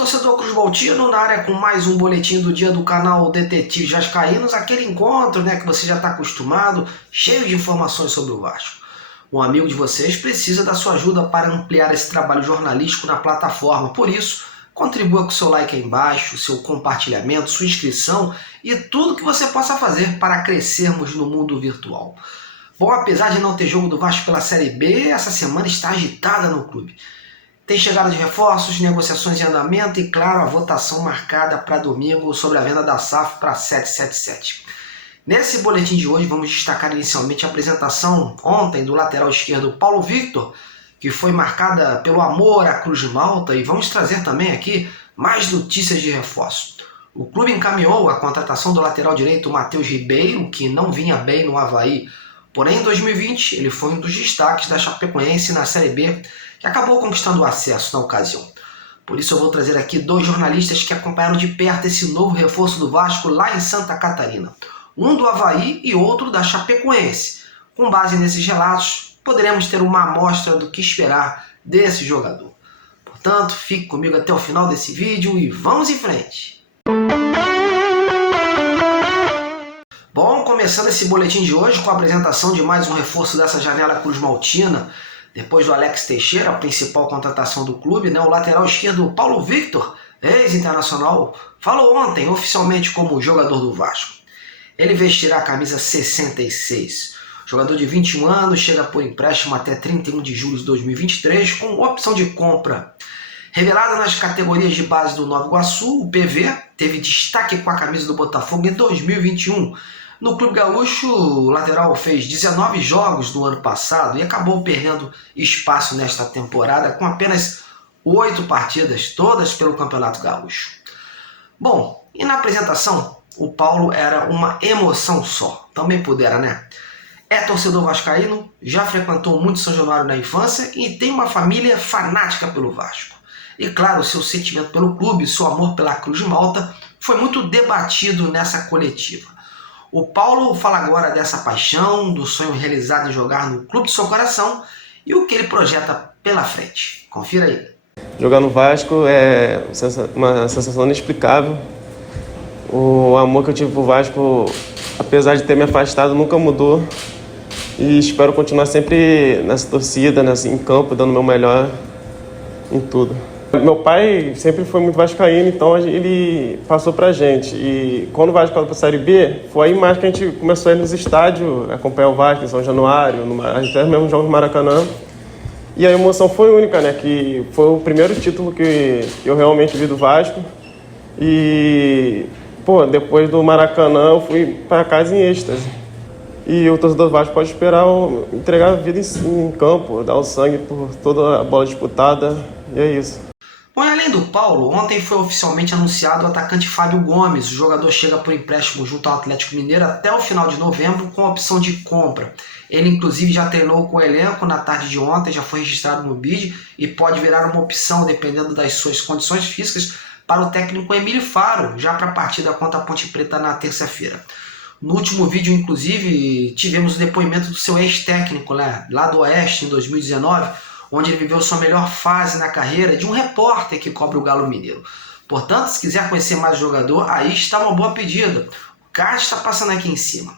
torcedor cruzmaltino, na área com mais um boletim do dia do canal Detetives Vascaínos, aquele encontro, que você já está acostumado, cheio de informações sobre o Vasco. Um amigo de vocês precisa da sua ajuda para ampliar esse trabalho jornalístico na plataforma, por isso, contribua com o seu like aí embaixo, seu compartilhamento, sua inscrição e tudo que você possa fazer para crescermos no mundo virtual. Bom, apesar de não ter jogo do Vasco pela Série B, essa semana está agitada no clube. Tem chegada de reforços, negociações em andamento e, claro, a votação marcada para domingo sobre a venda da SAF para 777. Nesse boletim de hoje, vamos destacar inicialmente a apresentação ontem do lateral esquerdo Paulo Victor, que foi marcada pelo amor à Cruz de Malta, e vamos trazer também aqui mais notícias de reforço. O clube encaminhou a contratação do lateral direito Matheus Ribeiro, que não vinha bem no Avaí, porém em 2020 ele foi um dos destaques da Chapecoense na Série B, que acabou conquistando o acesso na ocasião. Por isso eu vou trazer aqui dois jornalistas que acompanharam de perto esse novo reforço do Vasco lá em Santa Catarina. Um do Avaí e outro da Chapecoense. Com base nesses relatos, poderemos ter uma amostra do que esperar desse jogador. Portanto, fique comigo até o final desse vídeo e vamos em frente! Bom, começando esse boletim de hoje com a apresentação de mais um reforço dessa janela cruzmaltina. Depois do Alex Teixeira, a principal contratação do clube, o lateral esquerdo Paulo Victor, ex-internacional, falou ontem oficialmente como jogador do Vasco. Ele vestirá a camisa 66. O jogador de 21 anos chega por empréstimo até 31 de julho de 2023 com opção de compra. Revelado nas categorias de base do Nova Iguaçu, o PV teve destaque com a camisa do Botafogo em 2021. No Clube Gaúcho, o lateral fez 19 jogos no ano passado e acabou perdendo espaço nesta temporada com apenas 8 partidas, todas pelo Campeonato Gaúcho. Bom, e na apresentação, o Paulo era uma emoção só, também pudera, É torcedor vascaíno, já frequentou muito São Januário na infância e tem uma família fanática pelo Vasco. E claro, seu sentimento pelo clube, seu amor pela Cruz de Malta, foi muito debatido nessa coletiva. O Paulo fala agora dessa paixão, do sonho realizado em jogar no clube do seu coração e o que ele projeta pela frente. Confira aí. Jogar no Vasco é uma sensação inexplicável. O amor que eu tive pro Vasco, apesar de ter me afastado, nunca mudou. E espero continuar sempre nessa torcida, em campo, dando o meu melhor em tudo. Meu pai sempre foi muito vascaíno, então ele passou pra gente. E quando o Vasco caiu pra Série B, foi aí mais que a gente começou a ir nos estádios, acompanhar o Vasco em São Januário, a gente fez mesmo jogos no Maracanã. E a emoção foi única, que foi o primeiro título que eu realmente vi do Vasco. E, depois do Maracanã eu fui pra casa em êxtase. E o torcedor do Vasco pode esperar eu entregar a vida em campo, dar o sangue por toda a bola disputada, e é isso. Bom, e além do Paulo, ontem foi oficialmente anunciado o atacante Fábio Gomes. O jogador chega por empréstimo junto ao Atlético Mineiro até o final de novembro com opção de compra. Ele inclusive já treinou com o elenco na tarde de ontem, já foi registrado no BID e pode virar uma opção, dependendo das suas condições físicas, para o técnico Emílio Faro, já para a partida contra a Ponte Preta na terça-feira. No último vídeo, inclusive, tivemos o depoimento do seu ex-técnico lá do Oeste, em 2019, onde ele viveu sua melhor fase na carreira, de um repórter que cobre o Galo Mineiro. Portanto, se quiser conhecer mais o jogador, aí está uma boa pedida. O card está passando aqui em cima.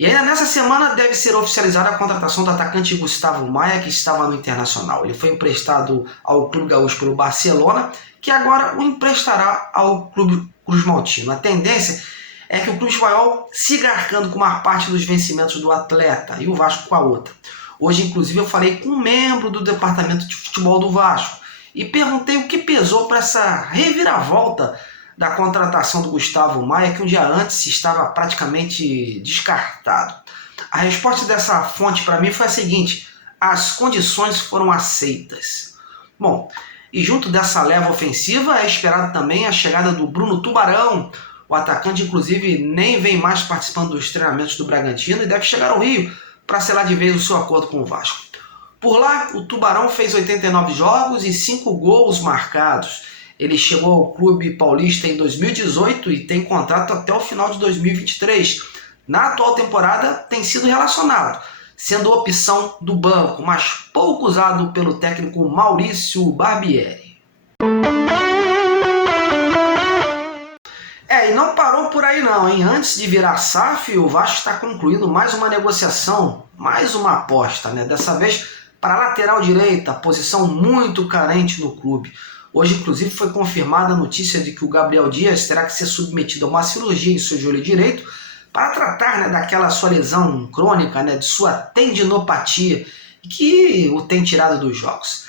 E ainda nessa semana deve ser oficializada a contratação do atacante Gustavo Maia, que estava no Internacional. Ele foi emprestado ao Clube Gaúcho pelo Barcelona, que agora o emprestará ao Clube cruzmaltino. A tendência é que o Clube espanhol siga arcando com uma parte dos vencimentos do atleta e o Vasco com a outra. Hoje, inclusive, eu falei com um membro do departamento de futebol do Vasco e perguntei o que pesou para essa reviravolta da contratação do Gustavo Maia, que um dia antes estava praticamente descartado. A resposta dessa fonte para mim foi a seguinte: as condições foram aceitas. Bom, e junto dessa leva ofensiva é esperado também a chegada do Bruno Tubarão. O atacante, inclusive, nem vem mais participando dos treinamentos do Bragantino e deve chegar ao Rio para selar de vez o seu acordo com o Vasco. Por lá, o Tubarão fez 89 jogos e 5 gols marcados. Ele chegou ao clube paulista em 2018 e tem contrato até o final de 2023. Na atual temporada, tem sido relacionado, sendo opção do banco, mas pouco usado pelo técnico Maurício Barbieri. E não parou por aí não, hein? Antes de virar SAF, o Vasco está concluindo mais uma negociação, mais uma aposta, né? Dessa vez para a lateral direita, posição muito carente no clube. Hoje, inclusive, foi confirmada a notícia de que o Gabriel Dias terá que ser submetido a uma cirurgia em seu joelho direito para tratar, né, daquela sua lesão crônica, né, de sua tendinopatia, que o tem tirado dos jogos.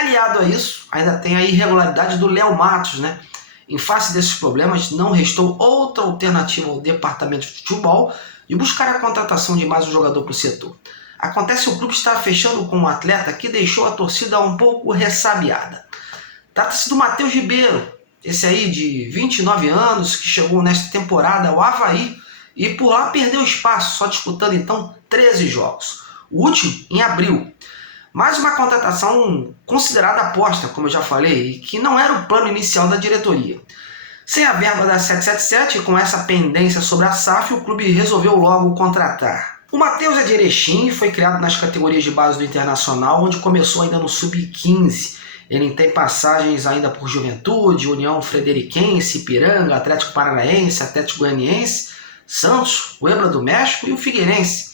Aliado a isso, ainda tem a irregularidade do Léo Matos, né? Em face desses problemas, não restou outra alternativa ao departamento de futebol de buscar a contratação de mais um jogador para o setor. Acontece que o clube está fechando com um atleta que deixou a torcida um pouco ressabiada. Trata-se do Matheus Ribeiro, esse aí de 29 anos, que chegou nesta temporada ao Avaí e por lá perdeu espaço, só disputando então 13 jogos. O último em abril. Mais uma contratação considerada aposta, como eu já falei, e que não era o plano inicial da diretoria. Sem a verba da 777 e com essa pendência sobre a SAF, o clube resolveu logo contratar. O Matheus é de Erechim, foi criado nas categorias de base do Internacional, onde começou ainda no Sub-15. Ele tem passagens ainda por Juventude, União Frederiquense, Ipiranga, Atlético Paranaense, Atlético Goianiense, Santos, Puebla do México e o Figueirense.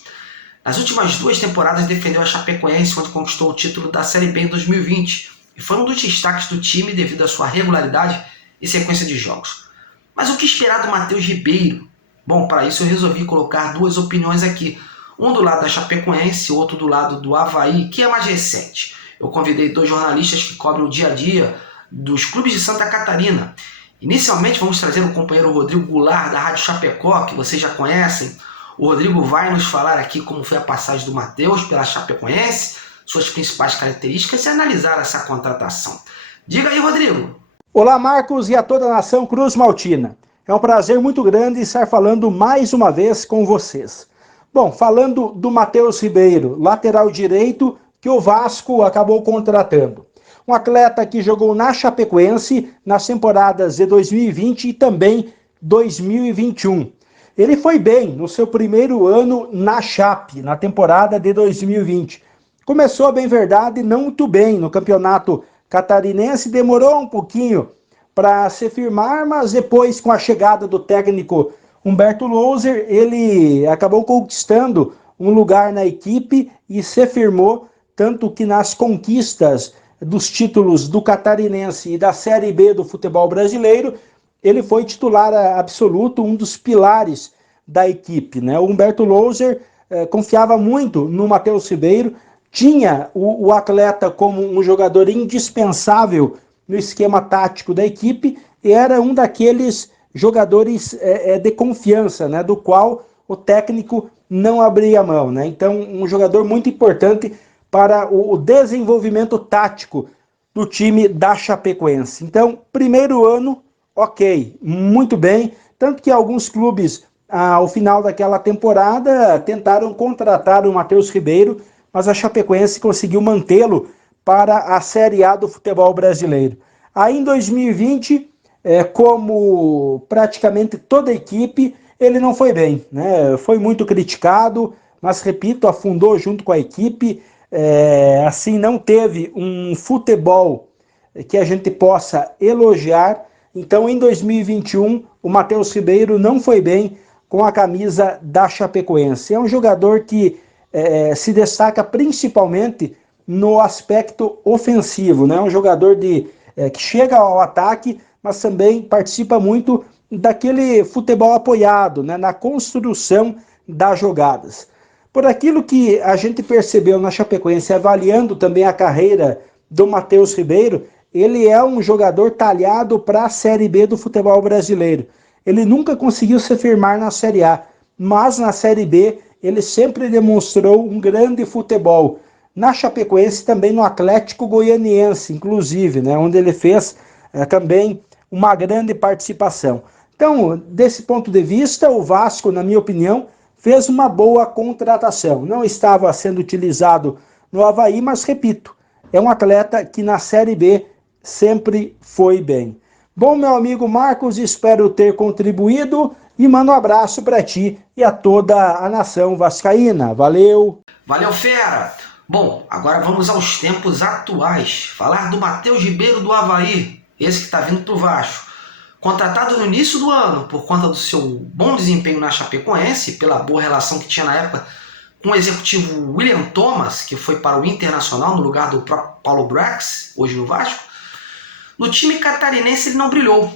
Nas últimas 2 temporadas defendeu a Chapecoense, onde conquistou o título da Série B em 2020 e foi um dos destaques do time devido à sua regularidade e sequência de jogos. Mas o que esperar do Matheus Ribeiro? Bom, para isso eu resolvi colocar 2 opiniões aqui, um do lado da Chapecoense e outro do lado do Avaí, que é mais recente. Eu convidei 2 jornalistas que cobrem o dia a dia dos clubes de Santa Catarina. Inicialmente vamos trazer o companheiro Rodrigo Goulart, da Rádio Chapecó, que vocês já conhecem. O Rodrigo vai nos falar aqui como foi a passagem do Matheus pela Chapecoense, suas principais características e analisar essa contratação. Diga aí, Rodrigo. Olá, Marcos, e a toda a nação Cruz Maltina. É um prazer muito grande estar falando mais uma vez com vocês. Bom, falando do Matheus Ribeiro, lateral direito, que o Vasco acabou contratando. Um atleta que jogou na Chapecoense nas temporadas de 2020 e também 2021. Ele foi bem no seu primeiro ano na Chape, na temporada de 2020. Começou, bem verdade, não muito bem no campeonato catarinense, demorou um pouquinho para se firmar, mas depois, com a chegada do técnico Humberto Louser, ele acabou conquistando um lugar na equipe e se firmou, tanto que nas conquistas dos títulos do Catarinense e da Série B do futebol brasileiro, ele foi titular absoluto, um dos pilares da equipe, né? O Humberto Louser confiava muito no Matheus Ribeiro, tinha o atleta como um jogador indispensável no esquema tático da equipe e era um daqueles jogadores de confiança, né? Do qual o técnico não abria mão, né? Então, um jogador muito importante para o desenvolvimento tático do time da Chapecoense. Então, primeiro ano, ok, muito bem, tanto que alguns clubes, ao final daquela temporada, tentaram contratar o Matheus Ribeiro, mas a Chapecoense conseguiu mantê-lo para a Série A do futebol brasileiro. Aí em 2020, como praticamente toda a equipe, ele não foi bem, né? Foi muito criticado, mas repito, afundou junto com a equipe, assim não teve um futebol que a gente possa elogiar. Então em 2021 o Matheus Ribeiro não foi bem com a camisa da Chapecoense. É um jogador que se destaca principalmente no aspecto ofensivo, né? Um jogador que chega ao ataque, mas também participa muito daquele futebol apoiado, né? Na construção das jogadas. Por aquilo que a gente percebeu na Chapecoense, avaliando também a carreira do Matheus Ribeiro, ele é um jogador talhado para a Série B do futebol brasileiro. Ele nunca conseguiu se firmar na Série A, mas na Série B ele sempre demonstrou um grande futebol. Na Chapecoense, também no Atlético Goianiense, inclusive, né, onde ele fez também uma grande participação. Então, desse ponto de vista, o Vasco, na minha opinião, fez uma boa contratação. Não estava sendo utilizado no Avaí, mas repito, é um atleta que na Série B sempre foi bem. Bom, meu amigo Marcos, espero ter contribuído e mando um abraço para ti e a toda a nação vascaína. Valeu! Valeu, fera! Bom, agora vamos aos tempos atuais. Falar do Matheus Ribeiro do Avaí, esse que está vindo para o Vasco. Contratado no início do ano por conta do seu bom desempenho na Chapecoense, pela boa relação que tinha na época com o executivo William Thomas, que foi para o Internacional no lugar do próprio Paulo Brax, hoje no Vasco, no time catarinense ele não brilhou.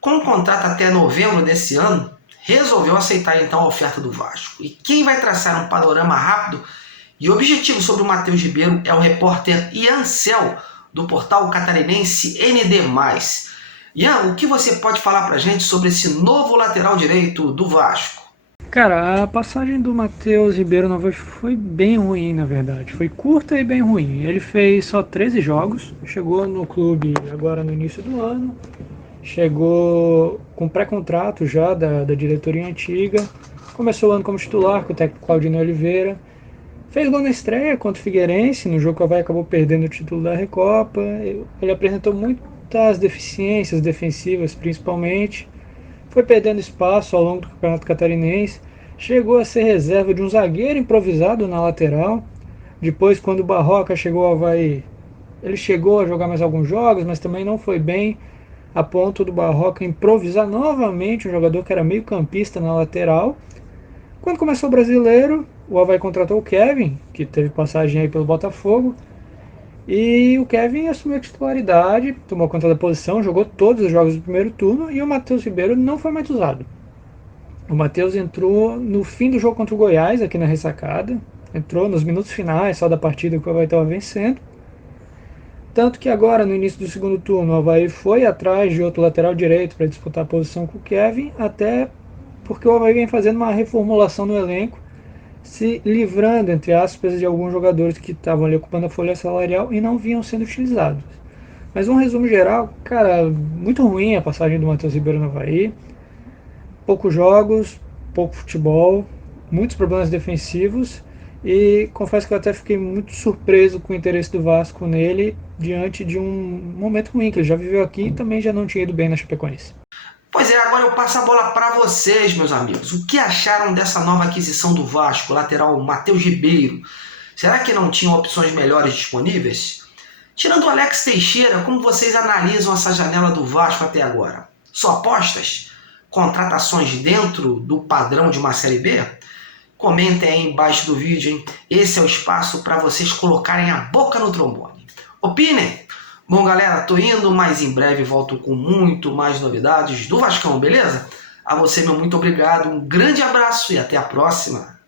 Com um contrato até novembro desse ano, resolveu aceitar então a oferta do Vasco. E quem vai traçar um panorama rápido e objetivo sobre o Matheus Ribeiro é o repórter Ian Cel, do portal catarinense ND+. Ian, o que você pode falar pra gente sobre esse novo lateral direito do Vasco? Cara, a passagem do Matheus Ribeiro no Vasco foi bem ruim, na verdade. Foi curta e bem ruim. Ele fez só 13 jogos, chegou no clube agora no início do ano, chegou com pré-contrato já da diretoria antiga, começou o ano como titular com o técnico Claudinei Oliveira, fez gol na estreia contra o Figueirense, no jogo que o Avaí acabou perdendo o título da Recopa. Ele apresentou muitas deficiências defensivas, principalmente. Foi perdendo espaço ao longo do Campeonato Catarinense. Chegou a ser reserva de um zagueiro improvisado na lateral. Depois, quando o Barroca chegou ao Avaí, ele chegou a jogar mais alguns jogos, mas também não foi bem, a ponto do Barroca improvisar novamente um jogador que era meio campista na lateral. Quando começou o Brasileiro, o Avaí contratou o Kevin, que teve passagem aí pelo Botafogo, e o Kevin assumiu a titularidade, tomou conta da posição, jogou todos os jogos do primeiro turno, e o Matheus Ribeiro não foi mais usado. O Matheus entrou no fim do jogo contra o Goiás, aqui na ressacada, entrou nos minutos finais só da partida que o Avaí estava vencendo. Tanto que agora, no início do segundo turno, o Avaí foi atrás de outro lateral direito para disputar a posição com o Kevin, até porque o Avaí vem fazendo uma reformulação no elenco, se livrando, entre aspas, de alguns jogadores que estavam ali ocupando a folha salarial e não vinham sendo utilizados. Mas um resumo geral, cara, muito ruim a passagem do Matheus Ribeiro no Avaí. Poucos jogos, pouco futebol, muitos problemas defensivos, e confesso que eu até fiquei muito surpreso com o interesse do Vasco nele, diante de um momento ruim que ele já viveu aqui e também já não tinha ido bem na Chapecoense. Pois é, agora eu passo a bola para vocês, meus amigos. O que acharam dessa nova aquisição do Vasco, lateral Matheus Ribeiro? Será que não tinham opções melhores disponíveis? Tirando o Alex Teixeira, como vocês analisam essa janela do Vasco até agora? Só apostas? Contratações dentro do padrão de uma Série B? Comentem aí embaixo do vídeo, hein? Esse é o espaço para vocês colocarem a boca no trombone. Opinem! Bom, galera, tô indo, mas em breve volto com muito mais novidades do Vascão, beleza? A você, meu muito obrigado, um grande abraço e até a próxima!